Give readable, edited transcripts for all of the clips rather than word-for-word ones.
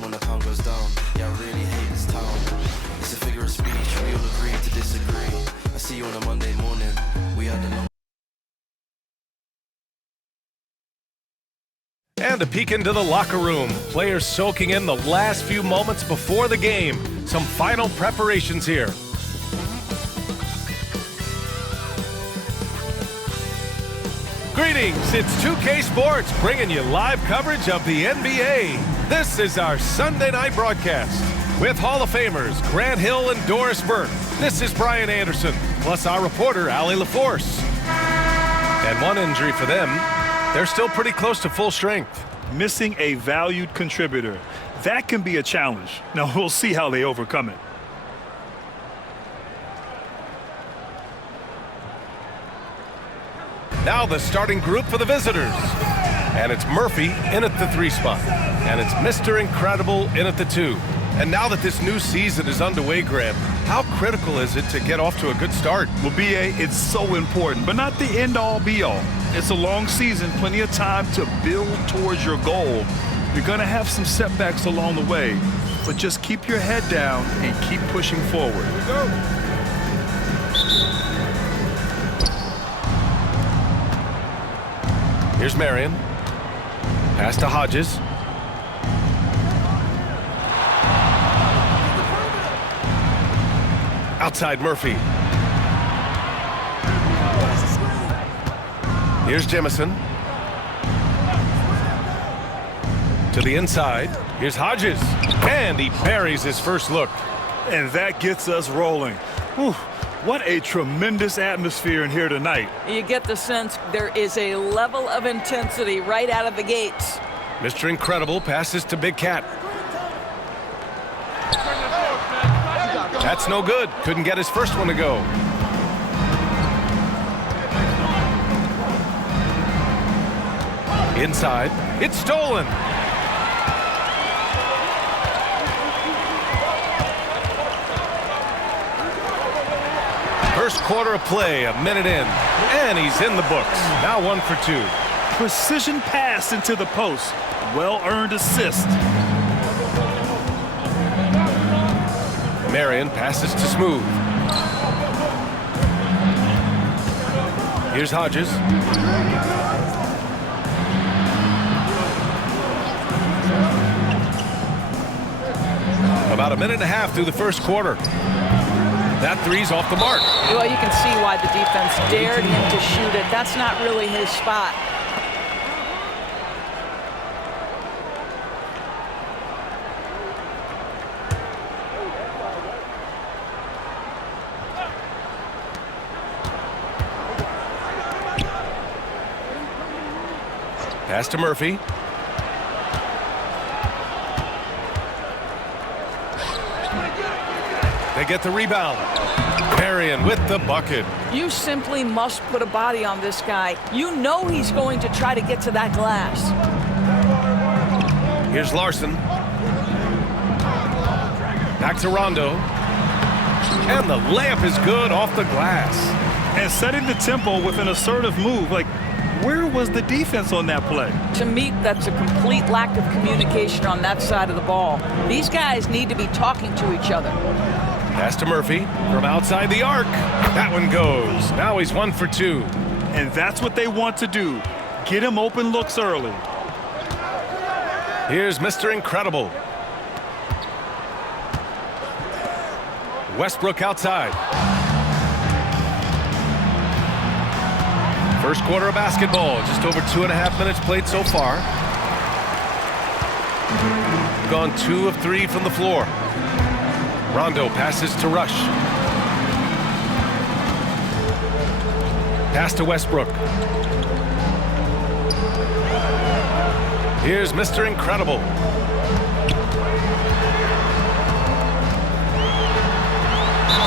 when the pound goes down. Yeah, I really hate this town. It's a figure of speech, we all agree to disagree. I see you on a Monday morning, we had a long... And a peek into the locker room. Players soaking in the last few moments before the game. Some final preparations here. Greetings, it's 2K Sports bringing you live coverage of the NBA. This is our Sunday night broadcast with Hall of Famers Grant Hill and Doris Burke. This is Brian Anderson, plus our reporter Allie LaForce. And one injury for them. They're still pretty close to full strength. Missing a valued contributor. That can be a challenge. Now we'll see how they overcome it. Now the starting group for the visitors. And it's Murphy in at the 3 spot. And it's Mr. Incredible in at the 2. And now that this new season is underway, Grant, how critical is it to get off to a good start? Well, B.A., it's so important, but not the end-all, be-all. It's a long season, plenty of time to build towards your goal. You're going to have some setbacks along the way, but just keep your head down and keep pushing forward. Here we go. Here's Marion. Pass to Hodges. Outside Murphy. Here's Jemison. To the inside. Here's Hodges. And he buries his first look. And that gets us rolling. Whew. What a tremendous atmosphere in here tonight. You get the sense there is a level of intensity right out of the gates. Mr. Incredible passes to Big Cat. That's no good. Couldn't get his first one to go. Inside. It's stolen. First quarter of play, a minute in. And he's in the books. Now 1 for 2. Precision pass into the post. Well-earned assist. Marion passes to Smooth. Here's Hodges. About a minute and a half through the first quarter. That three's off the mark. Well, you can see why the defense dared him to shoot it. That's not really his spot. Pass to Murphy. They get the rebound. Marion with the bucket. You simply must put a body on this guy. You know he's going to try to get to that glass. Here's Larson. Back to Rondo. And the layup is good off the glass. And setting the tempo with an assertive move. Like, where was the defense on that play? To me, that's a complete lack of communication on that side of the ball. These guys need to be talking to each other. Pass to Murphy from outside the arc. That one goes. Now he's 1 for 2. And that's what they want to do. Get him open looks early. Here's Mr. Incredible. Westbrook outside. First quarter of basketball. Just over 2.5 minutes played so far. Gone 2 of 3 from the floor. Rondo passes to Rush. Pass to Westbrook. Here's Mr. Incredible.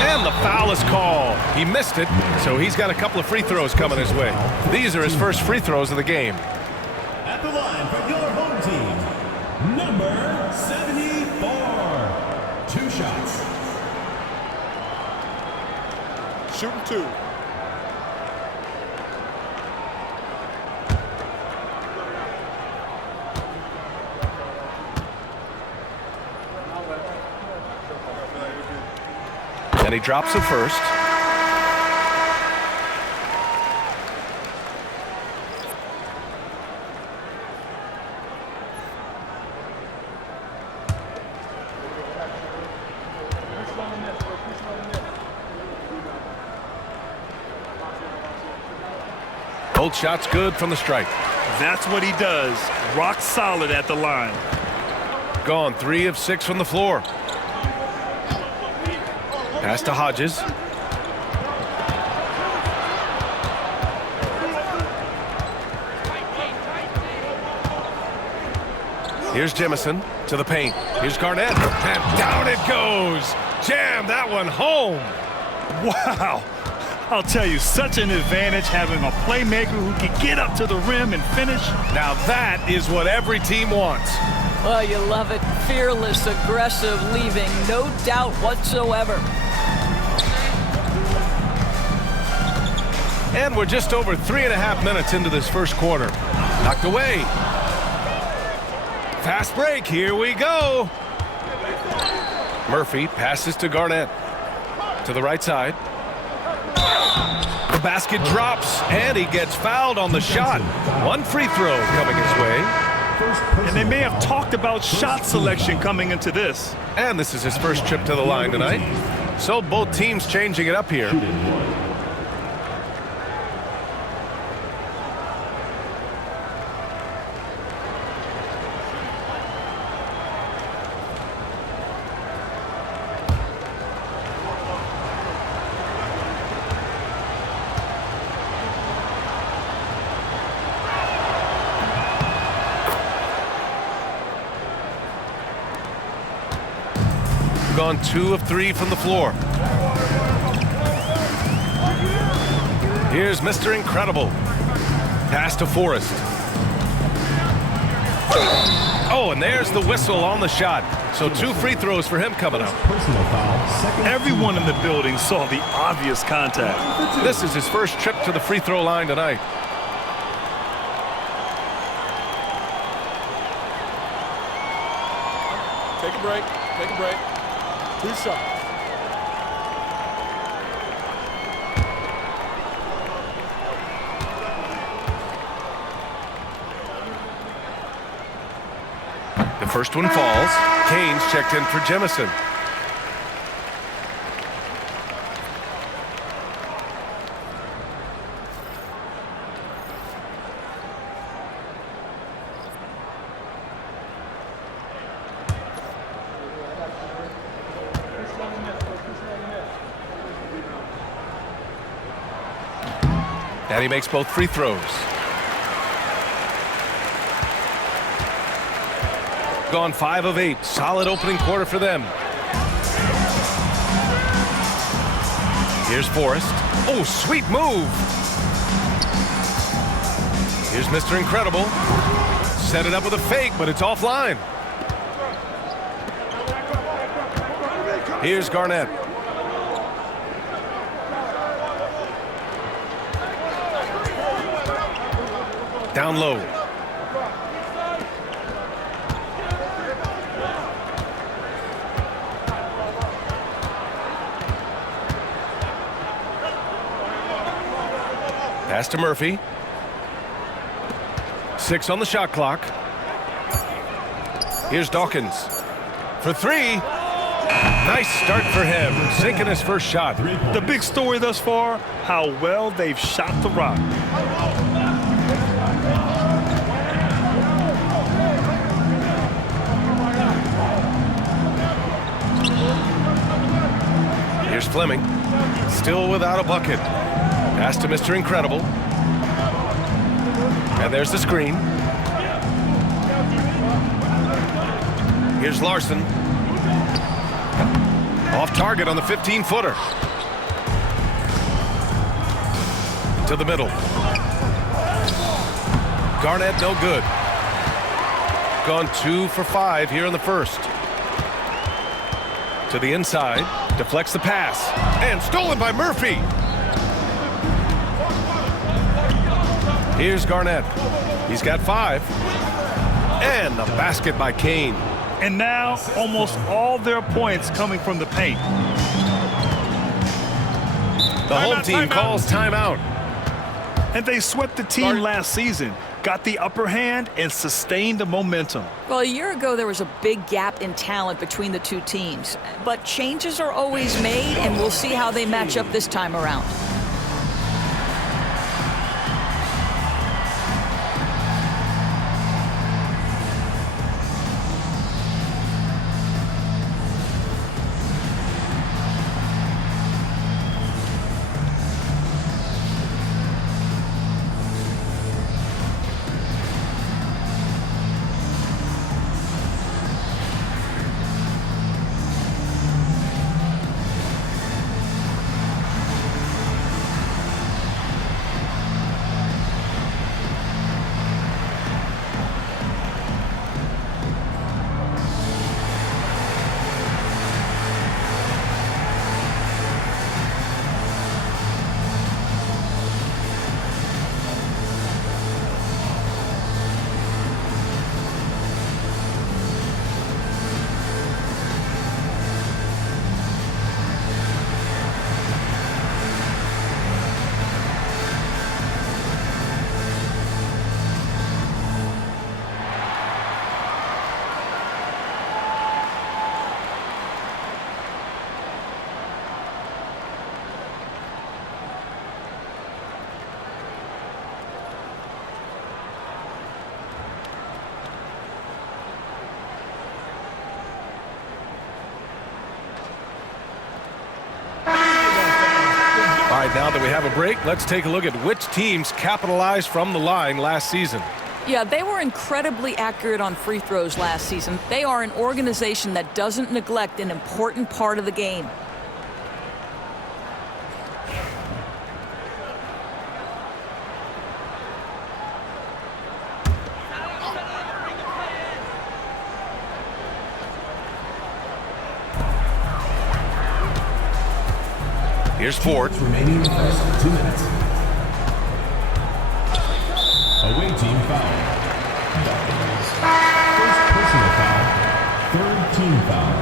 And the foul is called. He missed it, so he's got a couple of free throws coming his way. These are his first free throws of the game. At the line for your home team, number 74. 2 shots. Shooting 2. And he drops it first. Both shots good from the stripe. That's what he does. Rock solid at the line. Gone 3 of 6 from the floor. Pass to Hodges. Here's Jemison to the paint. Here's Garnett. And down it goes. Jam that one home. Wow. I'll tell you, such an advantage having a playmaker who can get up to the rim and finish. Now that is what every team wants. Well, you love it. Fearless, aggressive, leaving no doubt whatsoever. And we're just over 3.5 minutes into this first quarter. Knocked away. Fast break. Here we go. Murphy passes to Garnett. To the right side. The basket drops, and he gets fouled on the shot. One free throw coming his way. And they may have talked about shot selection coming into this. And this is his first trip to the line tonight. So both teams changing it up here. Gone 2 of 3 from the floor. Here's Mr. Incredible. Pass to Forrest. Oh, and there's the whistle on the shot. So 2 free throws for him coming up. Everyone in the building saw the obvious contact. This is his first trip to the free throw line tonight. Take a break. Take a break. 2 shots. The first one falls. Kane's checked in for Jemison. And he makes both free throws. Gone 5 of 8. Solid opening quarter for them. Here's Forrest. Oh, sweet move. Here's Mr. Incredible. Set it up with a fake, but it's offline. Here's Garnett. Down low. Pass to Murphy. 6 on the shot clock. Here's Dawkins. For 3. Nice start for him. Sinking his first shot. The big story thus far, how well they've shot the rock. Here's Fleming. Still without a bucket. Pass to Mr. Incredible. And there's the screen. Here's Larson. Off target on the 15-footer. To the middle. Garnett no good. Gone 2 for 5 here in the first. To the inside. Deflects the pass. And stolen by Murphy. Here's Garnett. He's got 5. And the basket by Kane. And now almost all their points coming from the paint. The home team calls timeout. And they swept the team last season, got the upper hand, and sustained the momentum. Well, a year ago, there was a big gap in talent between the two teams. But changes are always made, and we'll see how they match up this time around. All right, now that we have a break, let's take a look at which teams capitalized from the line last season. Yeah, they were incredibly accurate on free throws last season. They are an organization that doesn't neglect an important part of the game. Here's Ford. Remaining in the first 2 minutes. Away team foul. First personal foul. Third team foul.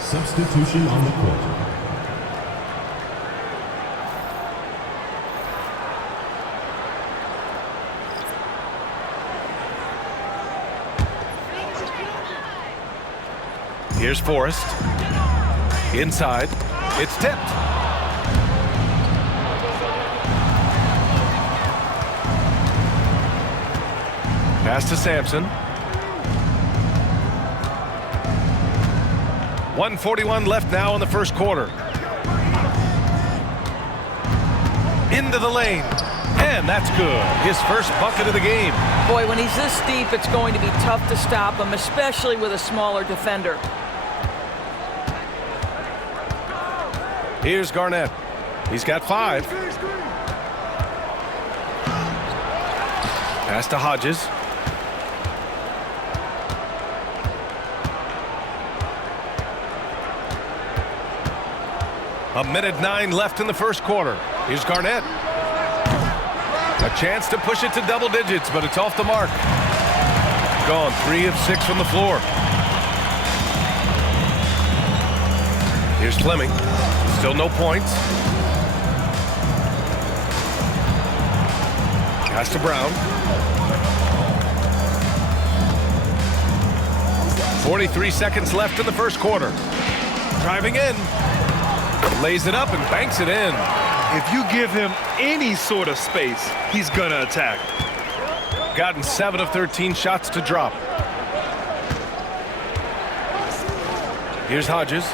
Substitution on the court. Here's Forrest. Inside. It's tipped. Pass to Sampson. 1:41 left now in the first quarter. Into the lane. And that's good. His first bucket of the game. Boy, when he's this deep, it's going to be tough to stop him, especially with a smaller defender. Here's Garnett. He's got 5. Pass to Hodges. A minute 9 left in the first quarter. Here's Garnett. A chance to push it to double digits, but it's off the mark. Gone 3 of 6 from the floor. Here's Fleming. Still no points. Pass to Brown. 43 seconds left in the first quarter. Driving in. Lays it up and banks it in. If you give him any sort of space, he's gonna attack. Gotten 7 of 13 shots to drop. Here's Hodges.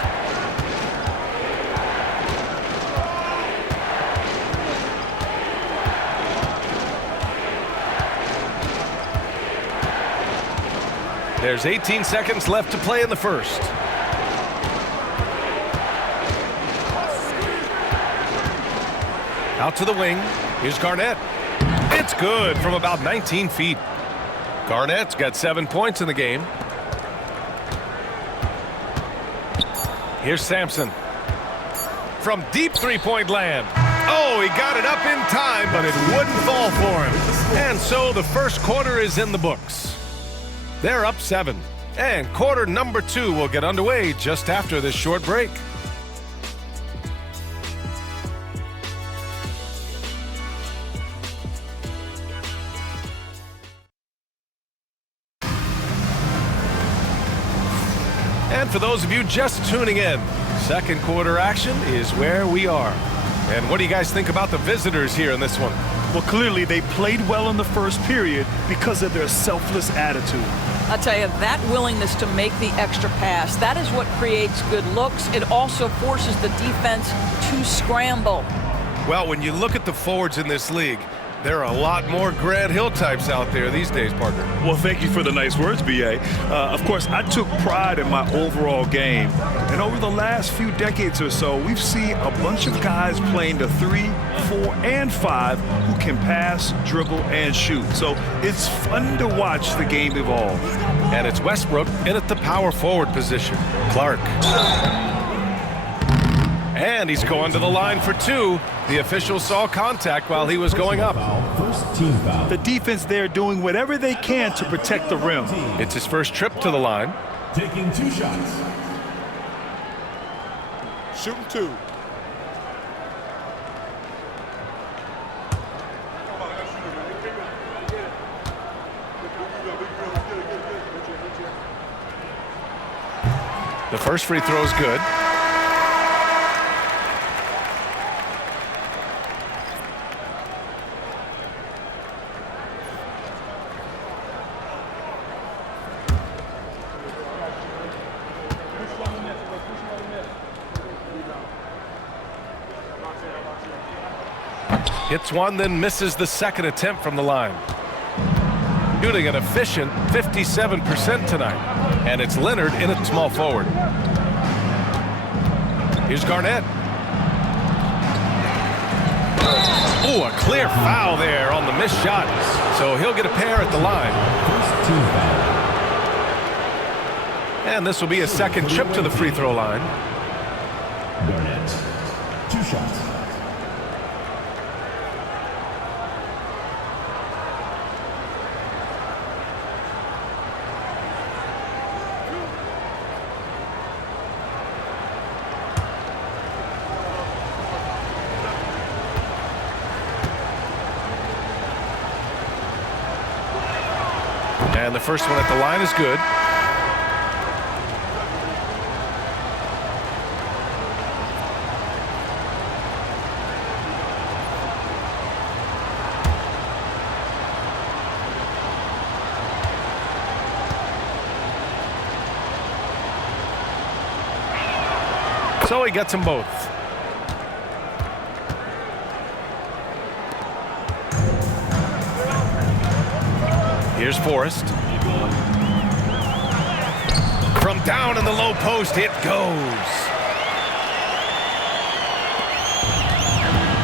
There's 18 seconds left to play in the first. Out to the wing. Here's Garnett. It's good from about 19 feet. Garnett's got 7 points in the game. Here's Sampson. From deep three-point land. Oh, he got it up in time, but it wouldn't fall for him. And so the first quarter is in the books. They're up 7. And quarter number 2 will get underway just after this short break. And for those of you just tuning in, second quarter action is where we are. And what do you guys think about the visitors here in this one? Well, clearly they played well in the first period because of their selfless attitude. I'll tell you, that willingness to make the extra pass, that is what creates good looks. It also forces the defense to scramble. Well, when you look at the forwards in this league, there are a lot more Grant Hill types out there these days, partner. Well, thank you for the nice words, B.A. Of course, I took pride in my overall game. And over the last few decades or so, we've seen a bunch of guys playing the 3, 4, and 5 who can pass, dribble, and shoot. So it's fun to watch the game evolve. And it's Westbrook in at the power forward position. Clark. And he's going to the line for 2. The official saw contact while he was going up. First team foul. The defense there doing whatever they can to protect the rim. It's his first trip to the line. Taking 2 shots. Shooting 2. The first free throw is good. Hits one, then misses the second attempt from the line. Shooting an efficient 57% tonight. And it's Leonard in at small forward. Here's Garnett. Oh, a clear foul there on the missed shot. So he'll get a pair at the line. First team foul. And this will be a second trip to the free throw line. Garnett. 2 shots. And the first one at the line is good. So he gets them both. Here's Forrest. From down in the low post, it goes.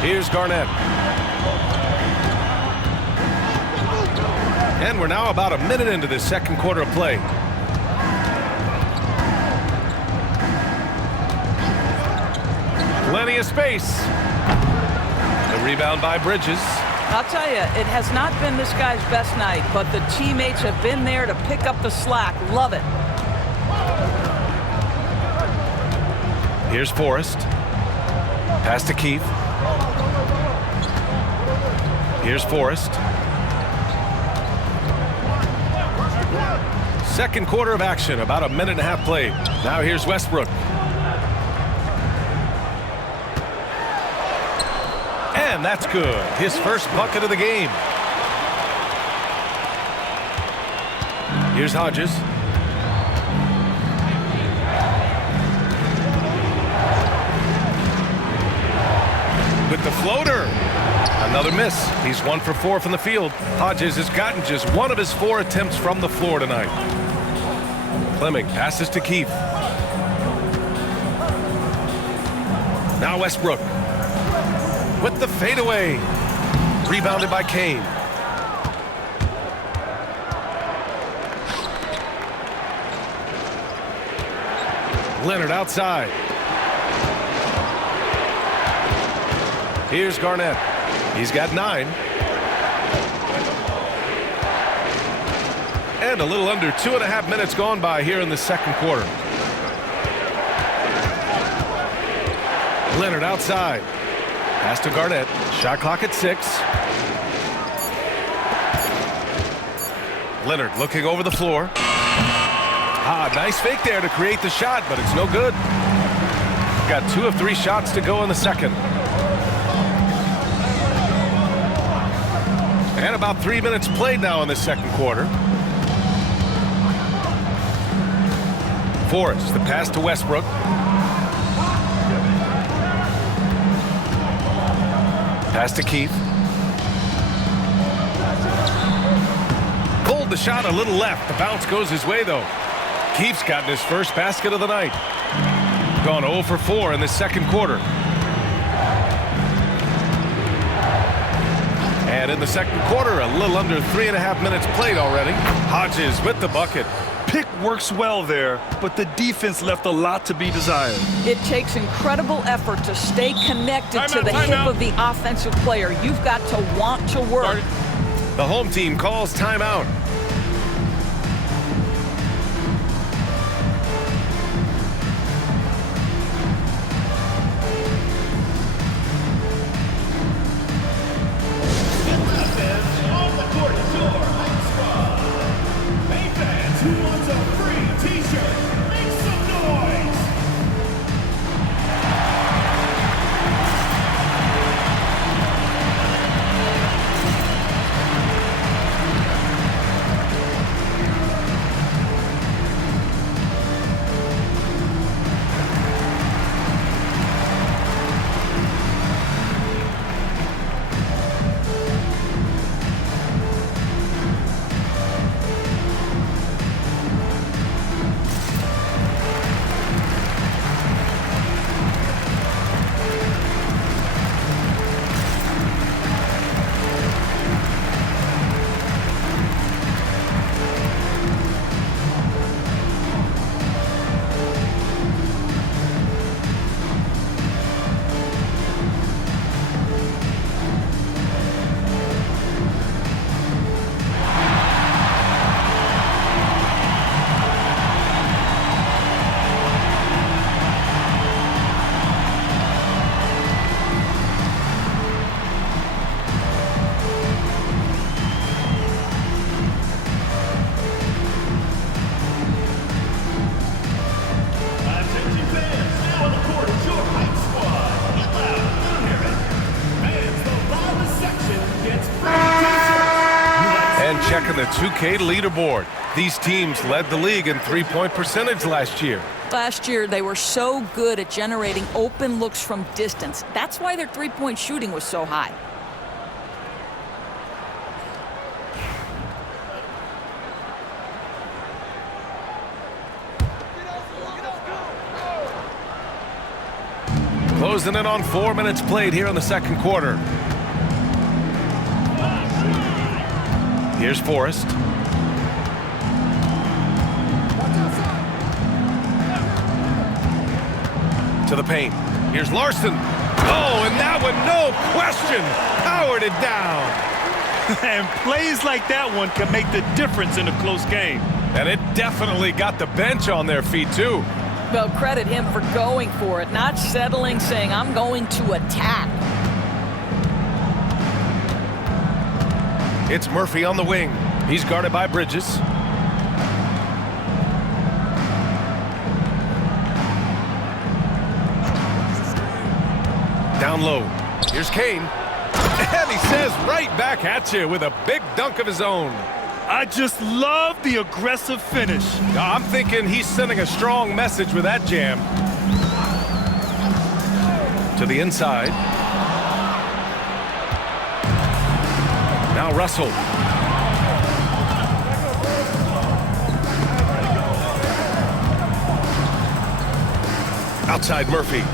Here's Garnett. And we're now about a minute into this second quarter of play. Plenty of space. The rebound by Bridges. I'll tell you, it has not been this guy's best night, but the teammates have been there to pick up the slack. Love it. Here's Forrest. Pass to Keith. Here's Forrest. Second quarter of action, about a minute and a half played. Now here's Westbrook. And that's good. His first bucket of the game. Here's Hodges. With the floater. Another miss. He's 1 for 4 from the field. Hodges has gotten just 1 of his 4 attempts from the floor tonight. Fleming passes to Keith. Now Westbrook. With the fadeaway. Rebounded by Kane. Leonard outside. Here's Garnett. He's got 9. And a little under 2.5 minutes gone by here in the second quarter. Leonard outside. Pass to Garnett. Shot clock at 6. Leonard looking over the floor. Nice fake there to create the shot, but it's no good. Got 2 of 3 shots to go in the second. And about 3 minutes played now in the second quarter. Forrest, the pass to Westbrook. Pass to Keith. Pulled the shot a little left. The bounce goes his way, though. Keith's gotten his first basket of the night. Gone 0 for 4 in the second quarter. And in the second quarter, a little under 3.5 minutes played already. Hodges with the bucket. Pick works well there, but the defense left a lot to be desired. It takes incredible effort to stay connected to the hip of the offensive player. You've got to want to work. The home team calls timeout. Checking the 2K leaderboard. These teams led the league in three-point percentage last year. Last year, they were so good at generating open looks from distance. That's why their three-point shooting was so high. Closing in on 4 minutes played here in the second quarter. Here's Forrest. To the paint. Here's Larson. Oh, and that one, no question, powered it down. And plays like that one can make the difference in a close game. And it definitely got the bench on their feet, too. Well, credit him for going for it, not settling, saying, I'm going to attack. It's Murphy on the wing. He's guarded by Bridges. Down low. Here's Kane. And he says right back at you with a big dunk of his own. I just love the aggressive finish. I'm thinking he's sending a strong message with that jam. To the inside. Now Russell. Outside Murphy.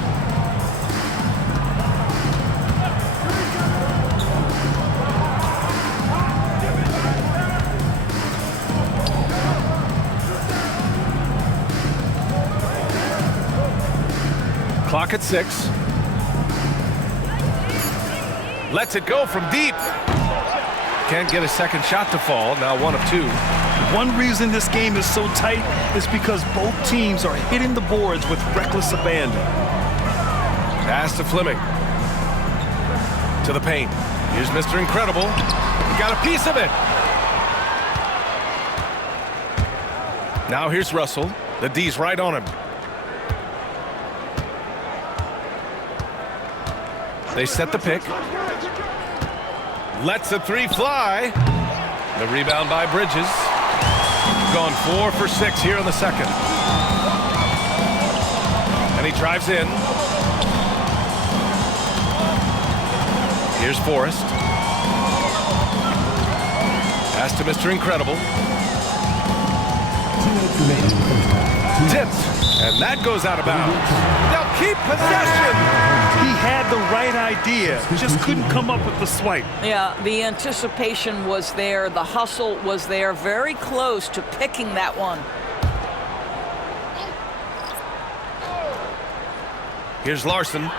Clock at 6. Lets it go from deep. Can't get a second shot to fall. Now 1 of 2. One reason this game is so tight is because both teams are hitting the boards with reckless abandon. Pass to Fleming. To the paint. Here's Mr. Incredible. He got a piece of it. Now here's Russell. The D's right on him. They set the pick. Lets the three fly. The rebound by Bridges. Gone 4 for 6 here in the second. And he drives in. Here's Forrest. Pass to Mr. Incredible. Tipped. And that goes out of bounds. They'll keep possession. He had the right idea, just couldn't come up with the swipe. Yeah, the anticipation was there. The hustle was there. Very close to picking that one. Here's Larson.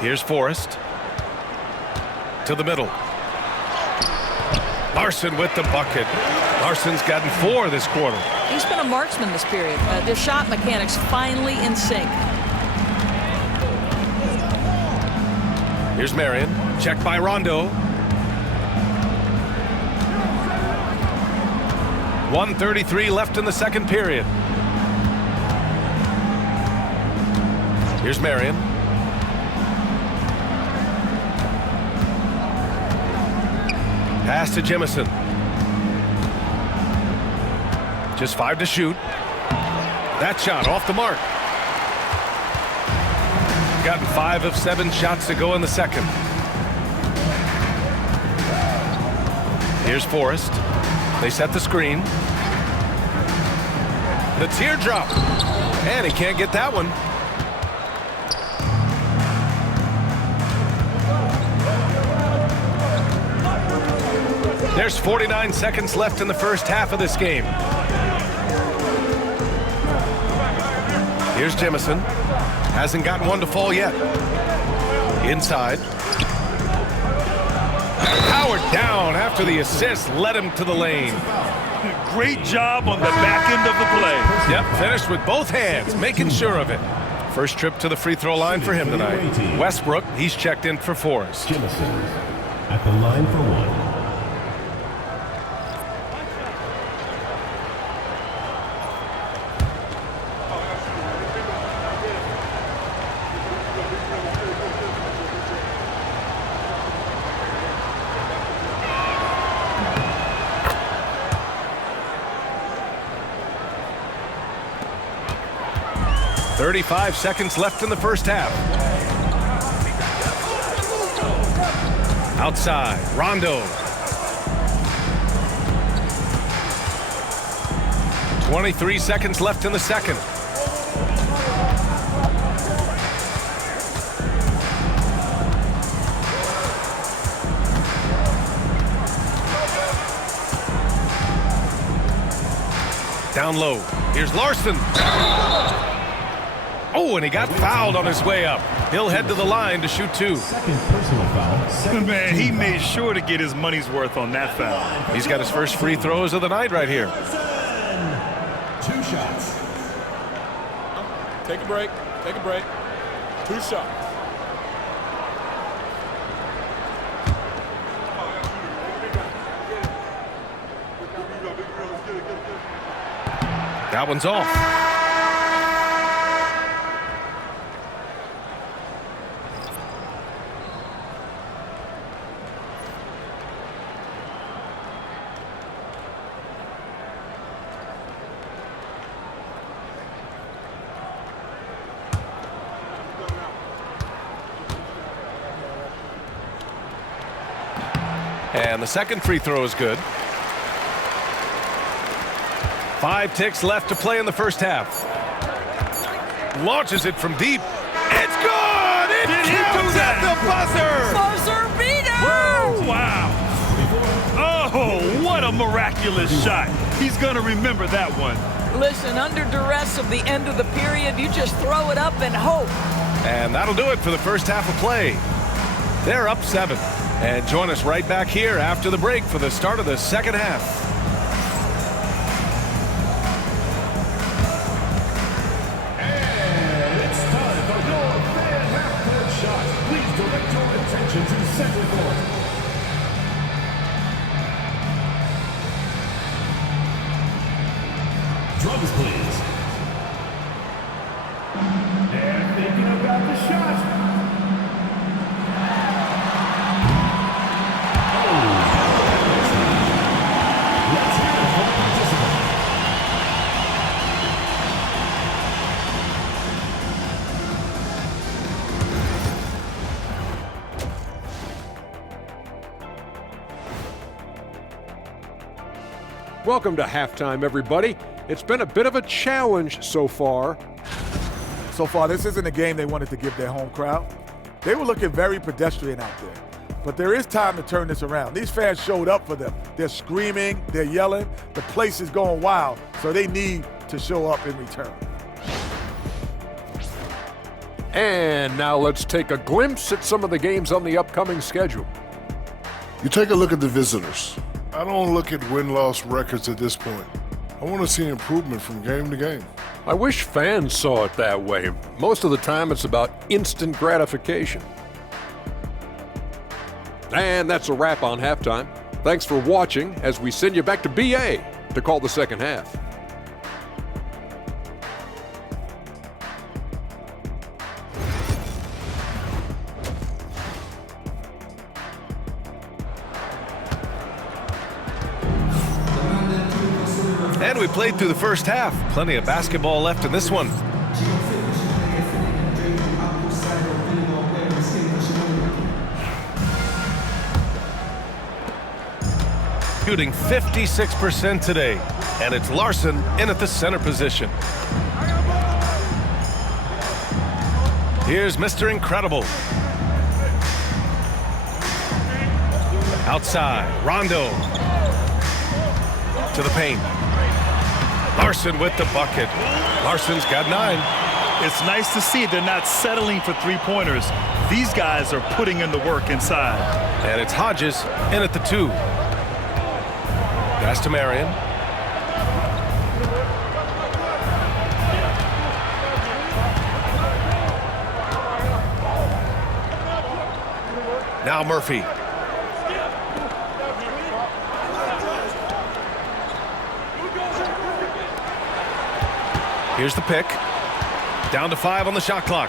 Here's Forrest. To the middle. Larson with the bucket. Larson's gotten 4 this quarter. He's been a marksman this period. The shot mechanics finally in sync. Here's Marion. Checked by Rondo. 1:33 left in the second period. Here's Marion. Pass to Jemison. Just 5 to shoot. That shot off the mark. Gotten 5 of 7 shots to go in the second. Here's Forrest. They set the screen. The teardrop. And he can't get that one. There's 49 seconds left in the first half of this game. Here's Jemison. Hasn't gotten one to fall yet. Inside. Powered down after the assist led him to the lane. Great job on the back end of the play. Yep, finished with both hands, making sure of it. First trip to the free throw line for him tonight. Westbrook, he's checked in for Forrest. Jemison at the line for 1. .35 seconds left in the first half. Outside, Rondo. 23 seconds left in the second. Down low. Here's Larson. Oh, and he got fouled on his way up. He'll head to the line to shoot 2. Second personal foul. Man, he made sure to get his money's worth on that foul. He's got his first free throws of the night right here. 2 shots. Take a break. Take a break. 2 shots. That one's off. And the second free throw is good. 5 ticks left to play in the first half. Launches it from deep. It's good! It counts at the buzzer! Buzzer beater! Woo! Wow. Oh, what a miraculous shot. He's going to remember that one. Listen, under duress of the end of the period, you just throw it up and hope. And that'll do it for the first half of play. They're up 7. And join us right back here after the break for the start of the second half. And it's time for your fan half-court shot. Please direct your attention to center court. Welcome to halftime, everybody. It's been a bit of a challenge so far. So far, this isn't a game they wanted to give their home crowd. They were looking very pedestrian out there. But there is time to turn this around. These fans showed up for them. They're screaming, they're yelling. The place is going wild, so they need to show up in return. And now let's take a glimpse at some of the games on the upcoming schedule. You take a look at the visitors. I don't look at win-loss records at this point. I want to see improvement from game to game. I wish fans saw it that way. Most of the time it's about instant gratification. And that's a wrap on halftime. Thanks for watching as we send you back to BA to call the second half. And we played through the first half. Plenty of basketball left in this one. Shooting 56% today. And it's Larson in at the center position. Here's Mr. Incredible. Outside, Rondo. To the paint. Larson with the bucket. Larson's got 9. It's nice to see they're not settling for three-pointers. These guys are putting in the work inside. And it's Hodges in at the 2. Pass to Marion. Now Murphy. Here's the pick. Down to 5 on the shot clock.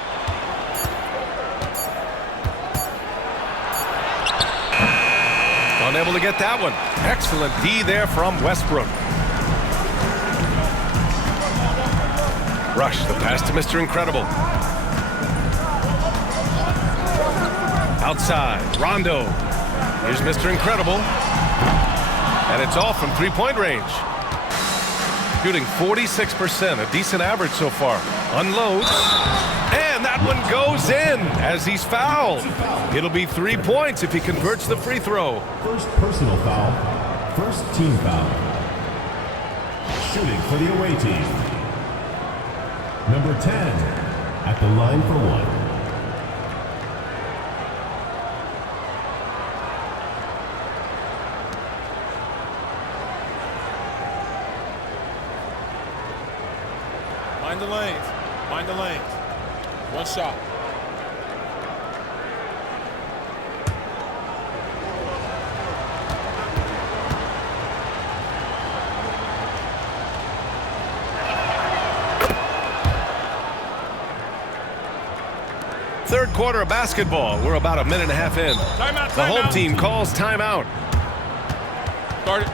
Unable to get that one. Excellent D there from Westbrook. Rush the pass to Mr. Incredible. Outside, Rondo. Here's Mr. Incredible. And it's all from three-point range. Shooting 46%, a decent average so far. Unloads. And that one goes in as he's fouled. It'll be 3 points if he converts the free throw. First personal foul. First team foul. Shooting for the away team. Number 10 at the line for 1. Mind the lanes. Mind the lanes. One shot. Third quarter of basketball. We're about a minute and a half in. Timeout, The home timeout. team calls timeout. Start it.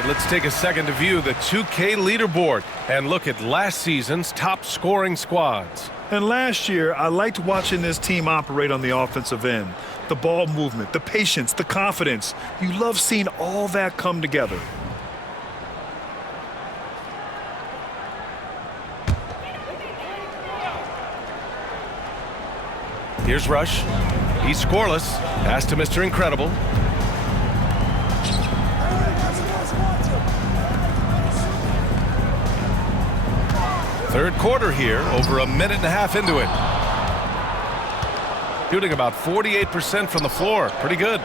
right, let's take a second to view the 2K leaderboard and look at last season's top scoring squads. And last year, I liked watching this team operate on the offensive end. The ball movement, the patience, the confidence. You love seeing all that come together. Here's Rush. He's scoreless. Pass to Mr. Incredible. Third quarter here, over a minute and a half into it. Shooting about 48% from the floor. Pretty good.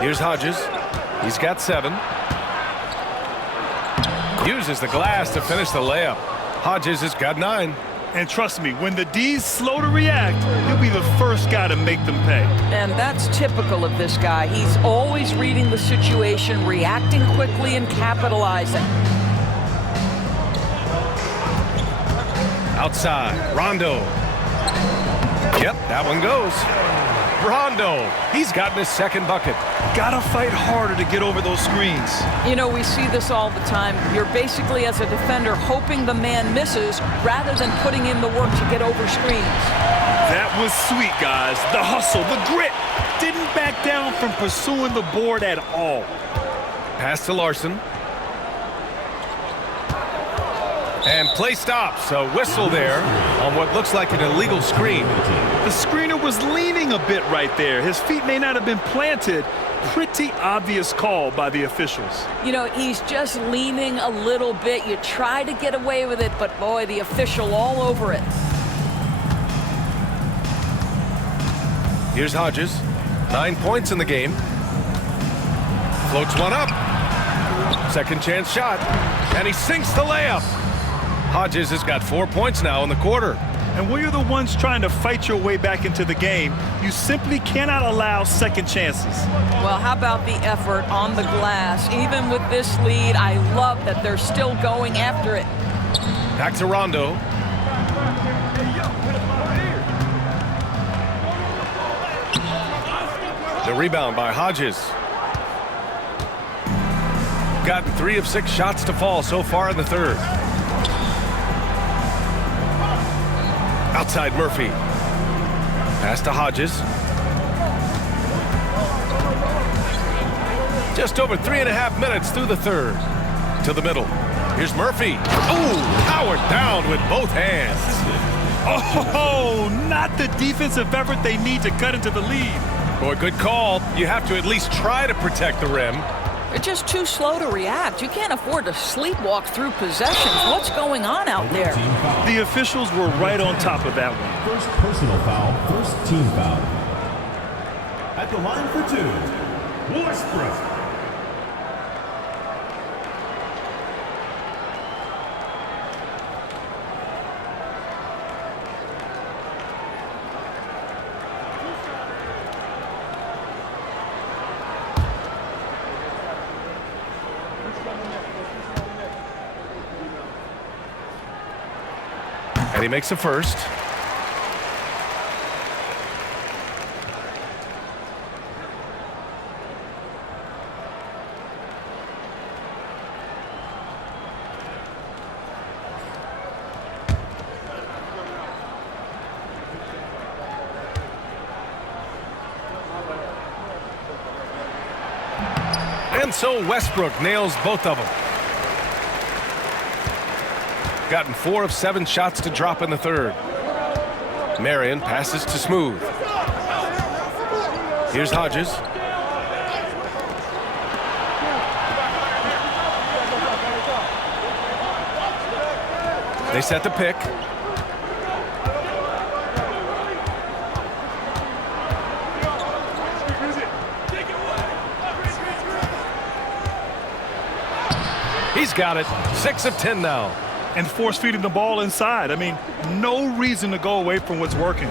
Here's Hodges. He's got 7. Uses the glass to finish the layup. Hodges has got 9. And trust me, when the D's slow to react, he'll be the first guy to make them pay. And that's typical of this guy. He's always reading the situation, reacting quickly, and capitalizing. Outside, Rondo. Yep, that one goes. Rondo, he's gotten his second bucket. Gotta fight harder to get over those screens. You know, we see this all the time. You're basically, as a defender, hoping the man misses rather than putting in the work to get over screens. That was sweet, guys. The hustle, the grit. Didn't back down from pursuing the board at all. Pass to Larson. And play stops. A whistle there on what looks like an illegal screen. The screener was leaning a bit right there. His feet may not have been planted. Pretty obvious call by the officials. You know, he's just leaning a little bit. You try to get away with it, but boy, the official all over it. Here's Hodges. 9 points in the game. Floats one up. Second chance shot. And he sinks the layup. Hodges has got 4 points now in the quarter. And when you're the ones trying to fight your way back into the game, you simply cannot allow second chances. Well, how about the effort on the glass? Even with this lead, I love that they're still going after it. Back to Rondo. The rebound by Hodges. Gotten 3 of 6 shots to fall so far in the third. Outside Murphy. Pass to Hodges. Just over 3.5 minutes through the third. To the middle. Here's Murphy. Ooh, powered down with both hands. Oh, not the defensive effort they need to cut into the lead. Boy, good call. You have to at least try to protect the rim. They're just too slow to react. You can't afford to sleepwalk through possessions. What's going on out there? The officials were right on top of that one. First personal foul, first team foul. At the line for 2, Westbrook. And he makes a first. And so Westbrook nails both of them. Gotten 4 of 7 shots to drop in the third. Marion passes to Smooth. Here's Hodges. They set the pick. He's got it. 6 of 10 now. And force feeding the ball inside. I mean, no reason to go away from what's working.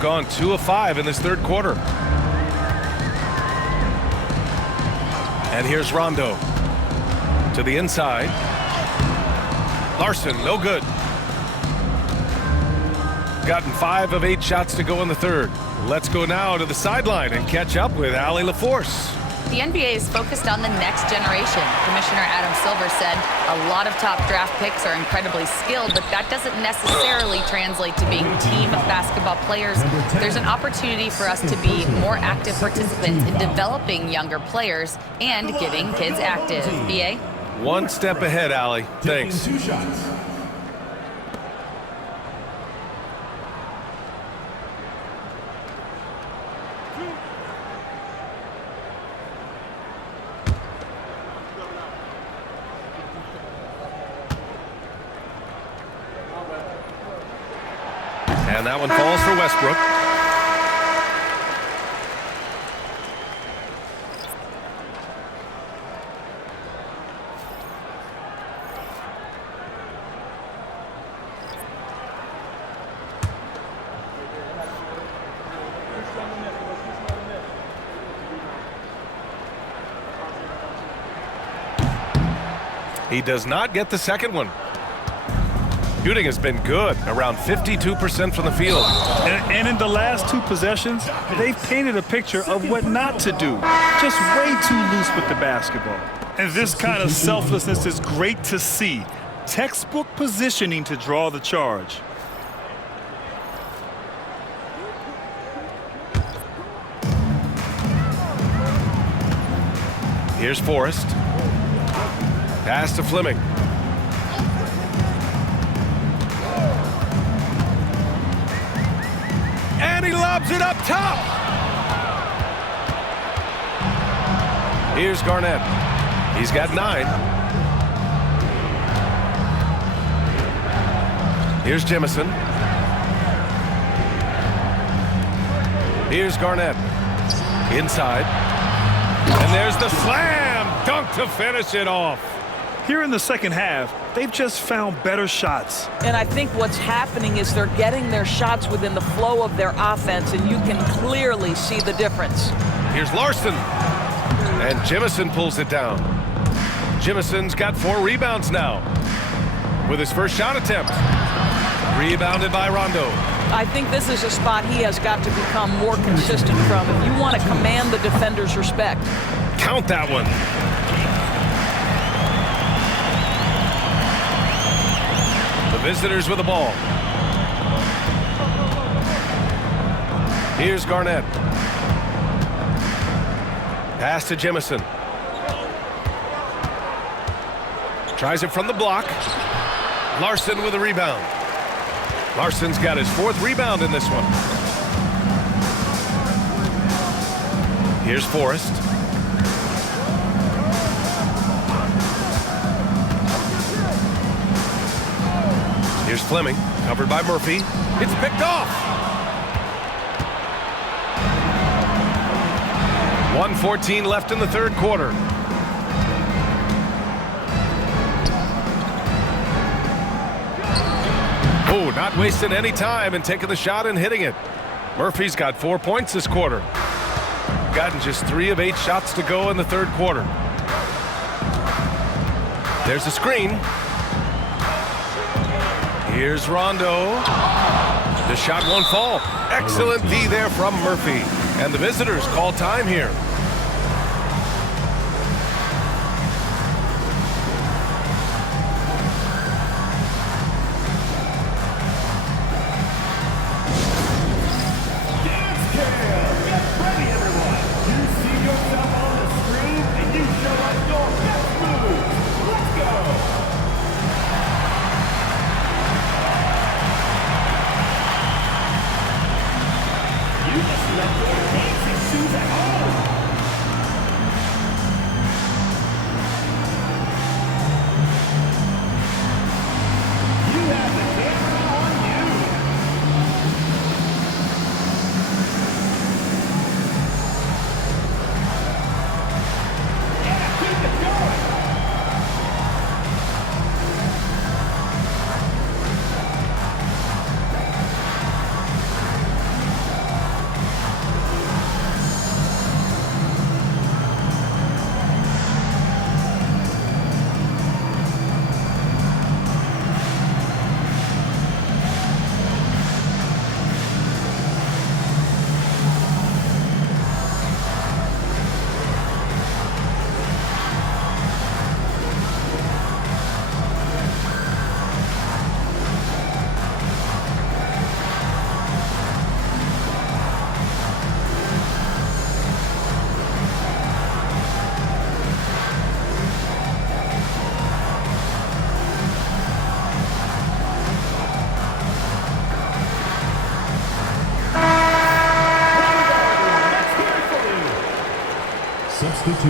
Gone 2 of 5 in this third quarter. And here's Rondo. To the inside. Larson, no good. Gotten 5 of 8 shots to go in the third. Let's go now to the sideline and catch up with Allie LaForce. The NBA is focused on the next generation. Commissioner Adam Silver said a lot of top draft picks are incredibly skilled, but that doesn't necessarily translate to being team basketball players. There's an opportunity for us to be more active participants in developing younger players and getting kids active. BA? One step ahead, Allie. Thanks. 2 shots. And that one falls for Westbrook. He does not get the second one. Shooting has been good, around 52% from the field. And in the last 2 possessions, they've painted a picture of what not to do. Just way too loose with the basketball. And this kind of selflessness is great to see. Textbook positioning to draw the charge. Here's Forrest. Pass to Fleming. And he lobs it up top. Here's Garnett. He's got 9. Here's Jemison. Here's Garnett. Inside. And there's the slam dunk to finish it off. Here in the second half, they've just found better shots. And I think what's happening is they're getting their shots within the flow of their offense, and you can clearly see the difference. Here's Larson. And Jemison pulls it down. Jemison's got 4 rebounds now with his first shot attempt. Rebounded by Rondo. I think this is a spot he has got to become more consistent from if you want to command the defender's respect. Count that one. The visitors with the ball. Here's Garnett. Pass to Jemison. Tries it from the block. Larson with a rebound. Larson's got his 4th rebound in this one. Here's Forrest. Here's Fleming, covered by Murphy. It's picked off. 1:14 left in the third quarter. Oh, not wasting any time and taking the shot and hitting it. Murphy's got 4 points this quarter. Gotten just 3 of 8 shots to go in the third quarter. There's a screen. Here's Rondo. The shot won't fall. Excellent D there from Murphy. And the visitors call time here.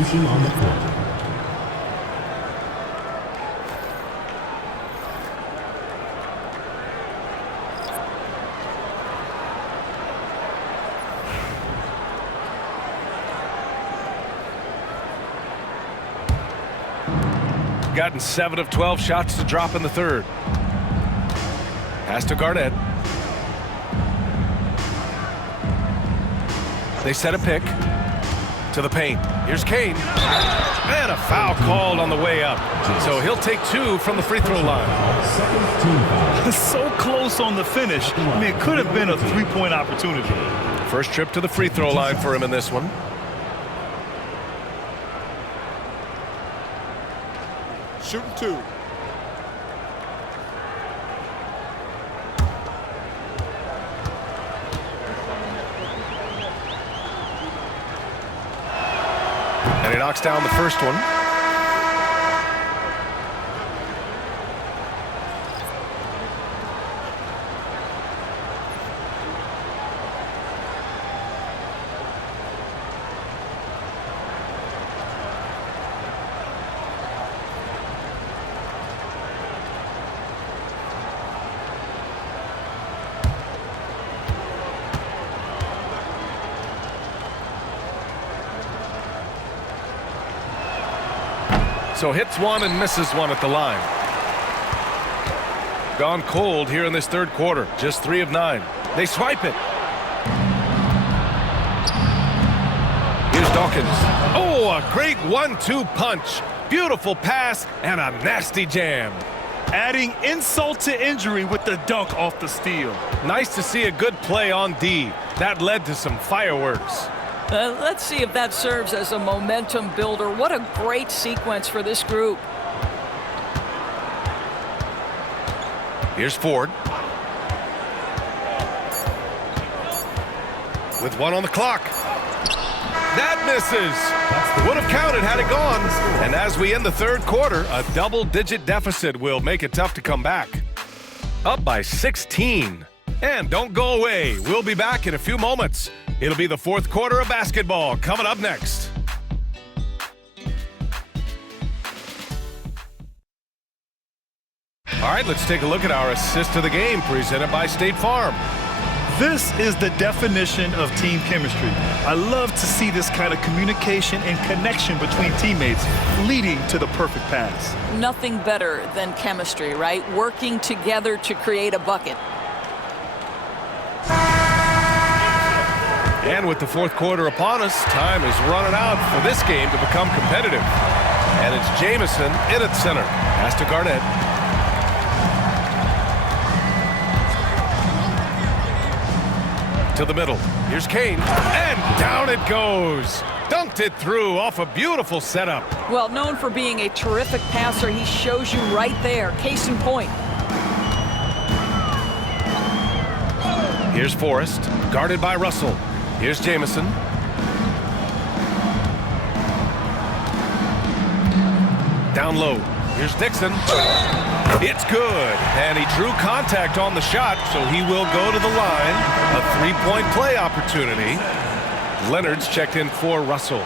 substitution on the court. Gotten 7 of 12 shots to drop in the third. Pass to Garnett. They set a pick to the paint. Here's Kane. And a foul called on the way up. So he'll take 2 from the free throw line. So close on the finish. I mean, it could have been a three-point opportunity. First trip to the free throw line for him in this one. Shooting 2. And he knocks down the first one. So hits 1 and misses 1 at the line. Gone cold here in this third quarter. Just 3 of 9. They swipe it. Here's Dawkins. Oh, a great 1-2 punch. Beautiful pass and a nasty jam. Adding insult to injury with the dunk off the steal. Nice to see a good play on D. That led to some fireworks. Let's see if that serves as a momentum builder. What a great sequence for this group. Here's Ford. With 1 on the clock. That misses. Would have counted had it gone. And as we end the third quarter, a double-digit deficit will make it tough to come back. Up by 16. And don't go away. We'll be back in a few moments. It'll be the fourth quarter of basketball coming up next. All right, let's take a look at our assist of the game presented by State Farm. This is the definition of team chemistry. I love to see this kind of communication and connection between teammates leading to the perfect pass. Nothing better than chemistry, right? Working together to create a bucket. And with the fourth quarter upon us, time is running out for this game to become competitive. And it's Jamison in at center. Pass to Garnett. To the middle. Here's Kane. And down it goes. Dunked it through off a beautiful setup. Well, known for being a terrific passer, he shows you right there. Case in point. Here's Forrest. Guarded by Russell. Here's Jamison. Down low. Here's Dixon. It's good. And he drew contact on the shot, so he will go to the line. A three-point play opportunity. Leonard's checked in for Russell.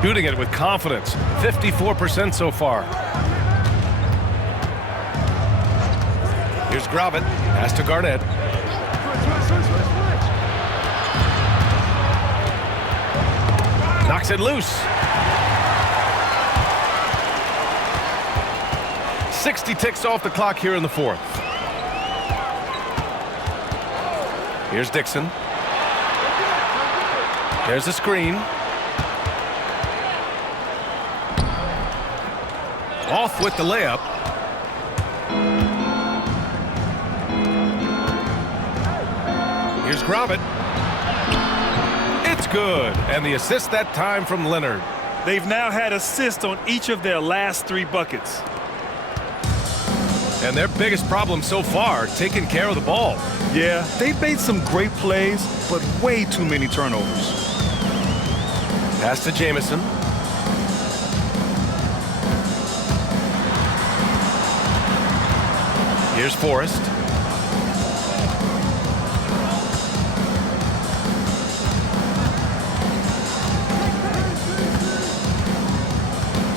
Shooting it with confidence. 54% so far. Here's Gravett. Pass to Garnett. Knocks it loose. 60 ticks off the clock here in the fourth. Here's Dixon. There's a screen. Off with the layup. Here's Gravett. It's good. And the assist that time from Leonard. They've now had assists on each of their last 3 buckets. And their biggest problem so far, taking care of the ball. Yeah, they've made some great plays, but way too many turnovers. Pass to Jamison. Here's Forrest.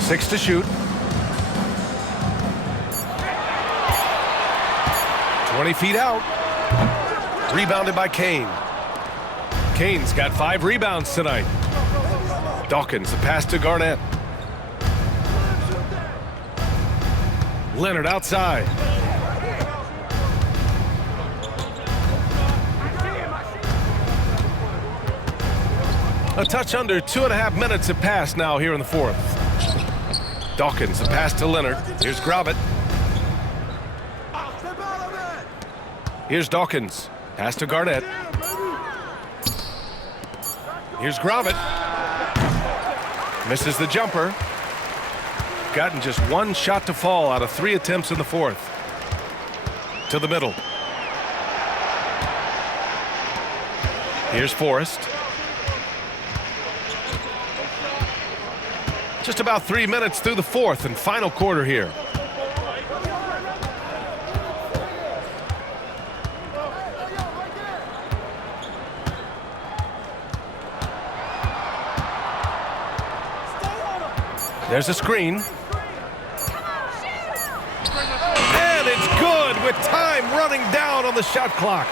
Six to shoot. 20 feet out. Rebounded by Kane. Kane's got 5 rebounds tonight. Dawkins, the pass to Garnett. Leonard outside. A touch under 2.5 minutes have passed now here in the 4th. Dawkins, the pass to Leonard. Here's Grobbett. Here's Dawkins. Pass to Garnett. Here's Grobbett. Misses the jumper. Gotten just 1 shot to fall out of 3 attempts in the 4th. To the middle. Here's Forrest. Just about 3 minutes through the 4th and final quarter here. There's a screen. And it's good with time running down on the shot clock.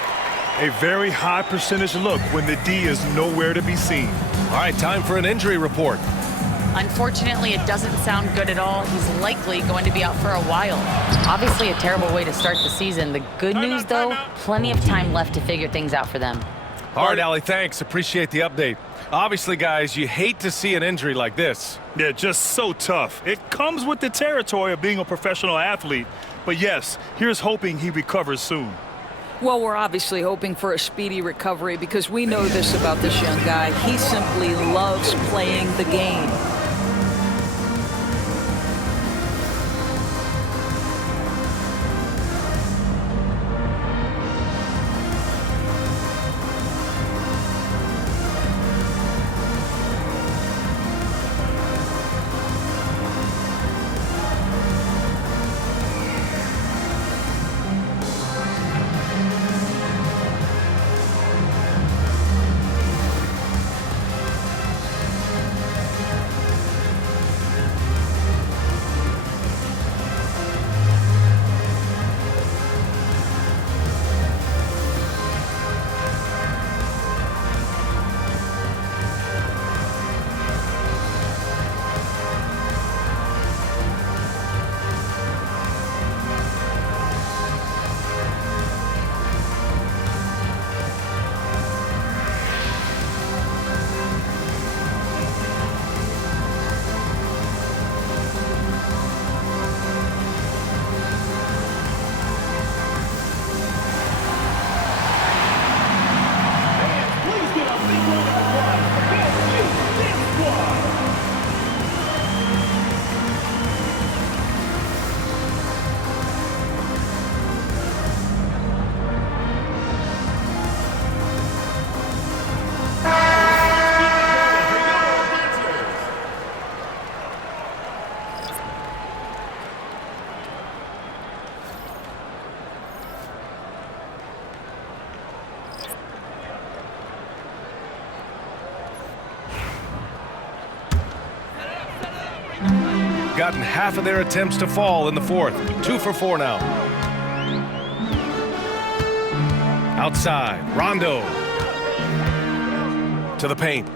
A very high percentage look when the D is nowhere to be seen. All right, time for an injury report. Unfortunately, it doesn't sound good at all. He's likely going to be out for a while. Obviously a terrible way to start the season. The good news, though, plenty of time left to figure things out for them. All right, Allie, thanks. Appreciate the update. Obviously, guys, you hate to see an injury like this. Yeah, just so tough. It comes with the territory of being a professional athlete. But yes, here's hoping he recovers soon. Well, we're obviously hoping for a speedy recovery because we know this about this young guy. He simply loves playing the game. Gotten half of their attempts to fall in the 4th. 2 for 4 now. Outside, Rondo. To the paint.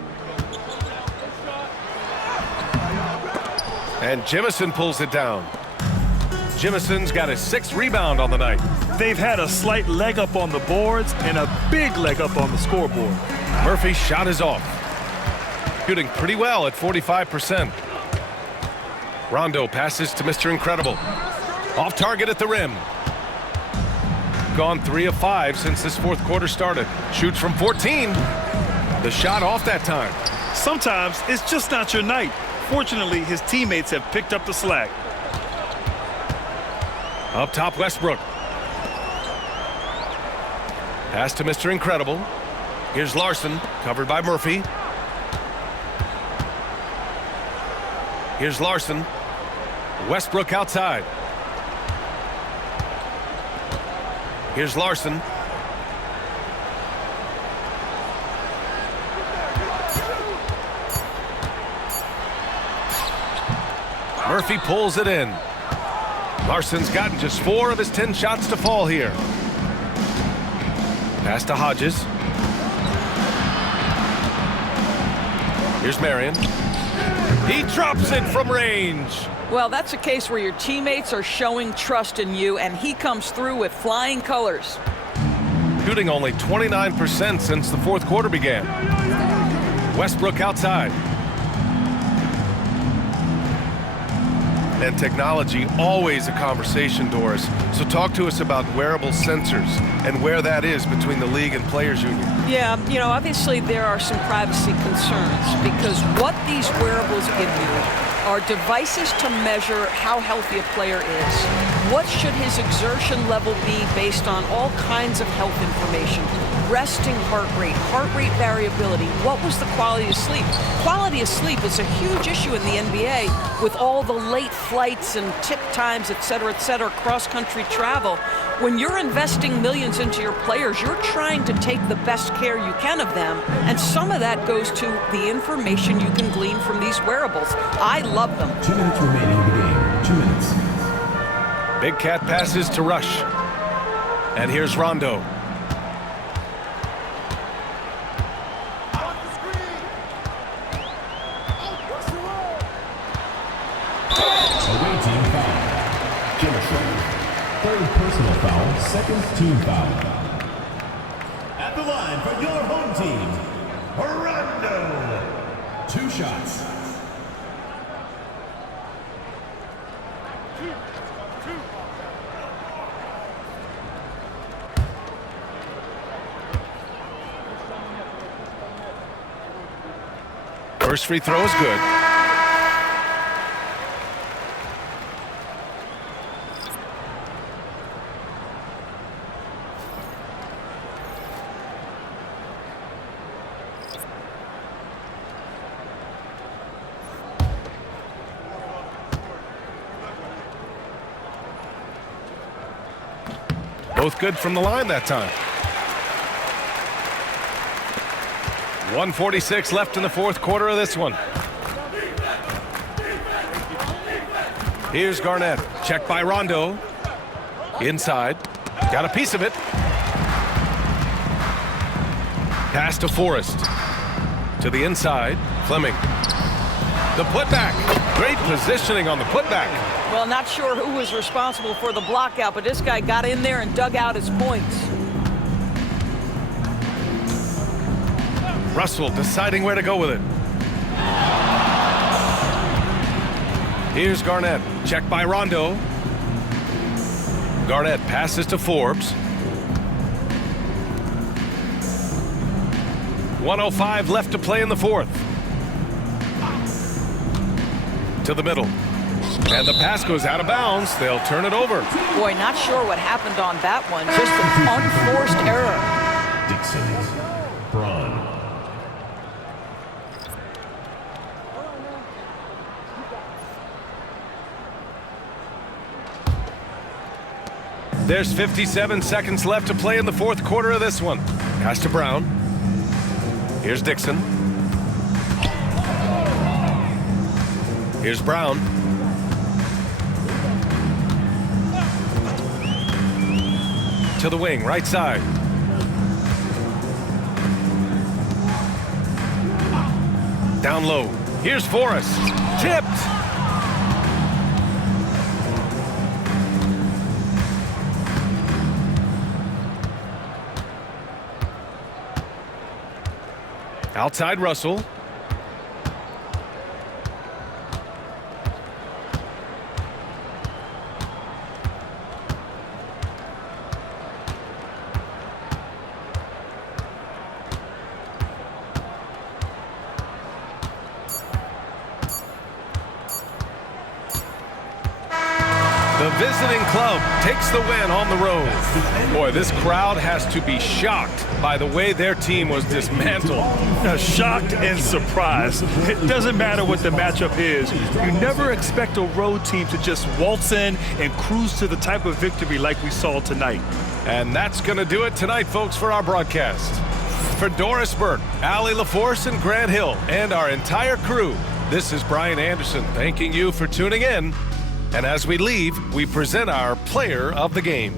And Jemison pulls it down. Jemison's got his 6th rebound on the night. They've had a slight leg up on the boards and a big leg up on the scoreboard. Murphy's shot is off. Shooting pretty well at 45%. Rondo passes to Mr. Incredible. Off target at the rim. Gone 3 of 5 since this 4th quarter started. Shoots from 14. The shot off that time. Sometimes it's just not your night. Fortunately, his teammates have picked up the slack. Up top, Westbrook. Pass to Mr. Incredible. Here's Larson, covered by Murphy. Here's Larson. Westbrook outside. Here's Larson. Murphy pulls it in. Larson's gotten just 4 of his 10 shots to fall here. Pass to Hodges. Here's Marion. He drops it from range. Well, that's a case where your teammates are showing trust in you, and he comes through with flying colors. Shooting only 29% since the fourth quarter began. Westbrook outside. And technology, always a conversation, Doris. So talk to us about wearable sensors and where that is between the league and players union. Yeah, you know, obviously there are some privacy concerns because what these wearables give you are devices to measure how healthy a player is. What should his exertion level be based on all kinds of health information? Resting heart rate variability. What was the quality of sleep? Quality of sleep is a huge issue in the NBA with all the late flights and tip times, et cetera, cross-country travel. When you're investing millions into your players, you're trying to take the best care you can of them, and some of that goes to the information you can glean from these wearables. I love them. 2 minutes remaining in the game. 2 minutes. Big Cat passes to Rush. And here's Rondo. Away team foul. Jimmerson. Third personal foul, second team foul. At the line for your home team, Rondo. 2 shots. First free throw is good. Both good from the line that time. 1:46 left in the fourth quarter of this one. Here's Garnett. Checked by Rondo. Inside. Got a piece of it. Pass to Forrest. To the inside. Fleming. The putback. Great positioning on the putback. Well, not sure who was responsible for the block out, but this guy got in there and dug out his points. Russell deciding where to go with it. Here's Garnett. Checked by Rondo. Garnett passes to Forbes. 1:05 left to play in the fourth. To the middle. And the pass goes out of bounds. They'll turn it over. Boy, not sure what happened on that one. Just an unforced error. Dixon. Braun. There's 57 seconds left to play in the fourth quarter of this one. Pass to Brown. Here's Dixon. Here's Brown. To the wing, right side. Down low. Here's Forrest. Tipped. Outside Russell. The visiting club takes the win on the road. Boy, this crowd has to be shocked by the way their team was dismantled. Shocked and surprised. It doesn't matter what the matchup is. You never expect a road team to just waltz in and cruise to the type of victory like we saw tonight. And that's going to do it tonight, folks, for our broadcast. For Doris Burke, Allie LaForce, and Grant Hill, and our entire crew, this is Brian Anderson thanking you for tuning in. And as we leave, we present our player of the game.